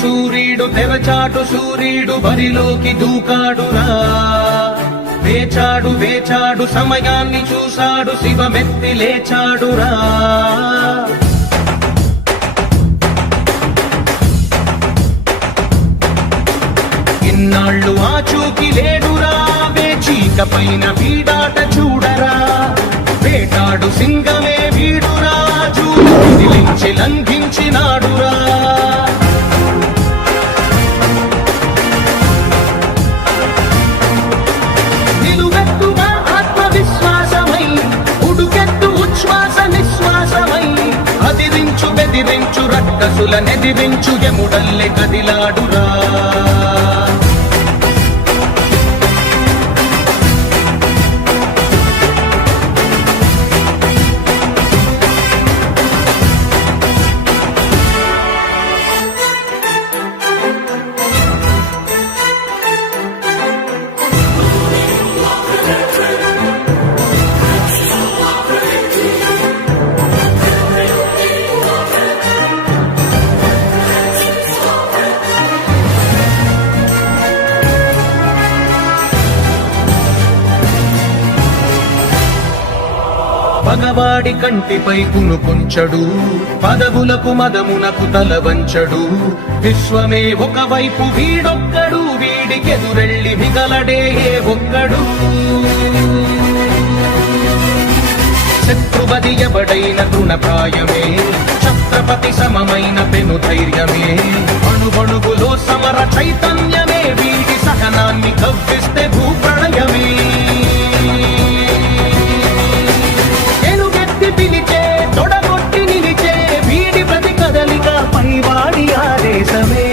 సూర్యుడు తెరచాటు సూర్యుడు బరిలోకి దూకాడురా. వేచాడు సమయాన్ని చూశాడు శివమెత్తి లేచాడురా. ఇన్నాళ్ళు ఆచూకి లేడురా, వేచీక పైన వీడాట చూడరా. వేటాడు సింగమే వీడురా, చూడు విదిలించి లంఘించినాడురా. నిలువెత్తుగా ఆత్మవిశ్వాసమై, ఉడుకెత్తు ఉచ్ఛ్వాస నిశ్వాసమై, అదిరించు బెదిరించు రక్కసుల నెదిరించు యముడల్లె కదిలాడురా. పగవాడి కంటిపై కునుకుంచడు, పదవులకు మదమునకు తల వంచడు. విశ్వమే ఒకవైపు వీడొక్కడు, వీడికెదురెళ్ళి మిగలడే ఒక్కడు. శత్రువది ఎవడైన తృణప్రాయమే, ఛత్రపతి సమమైన పెను ధైర్యమే. అణువణువులో సమర చైతన్యమే, వీడి సహనాన్ని కవ్విస్తే భూప్రళయమే. పిలిచే తొడగొట్టి నిలిచే వీడి ప్రతి కదలిక పైవాడి ఆదేశమే.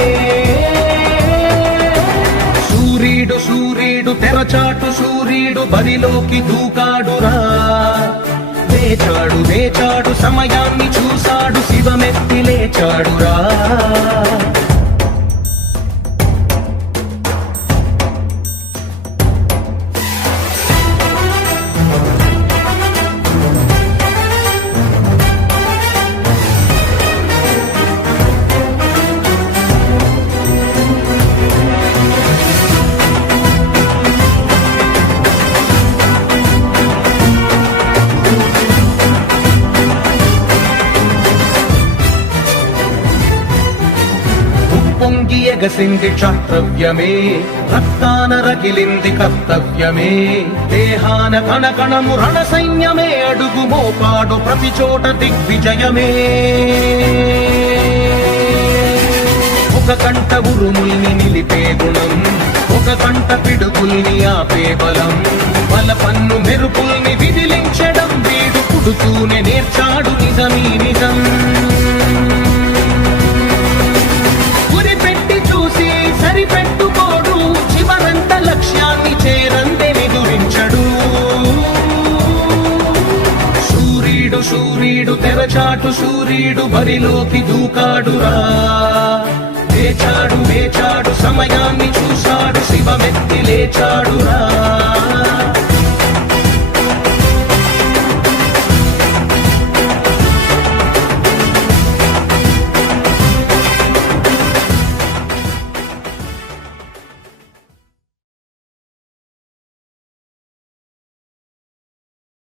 సూర్యుడు తెరచాటు సూర్యుడు బరిలోకి దూకాడురా. వేచాడు సమయాన్ని చూశాడు శివమెత్తి లేచాడురా. పొంగి ఎగసింది క్షాత్రవ్యమే, రక్తాన రగిలింది కర్తవ్యమే. దేహాన కణకణము రణ సైన్యమే, అడుగు మోపాడు ప్రతి చోట దిగ్విజయమే. ఒక కంట ఉరుముల్ని నిలిపే గుణం, ఒక కంట పిడుగుల్ని ఆపే బలం. బల పన్ను మెరుపుల్ని విదిలించడం వీడు పుడుతూనే నేర్చాడు నిజమీ నిజం. సరిపెట్టుకోడు చివరంత లక్ష్యాన్ని చేరందే నిదురించడు. సూర్యుడు తెరచాటు సూర్యుడు బరిలోకి దూకాడురా. వేచాడు సమయాన్ని చూశాడు శివమెత్తి లేచాడురా.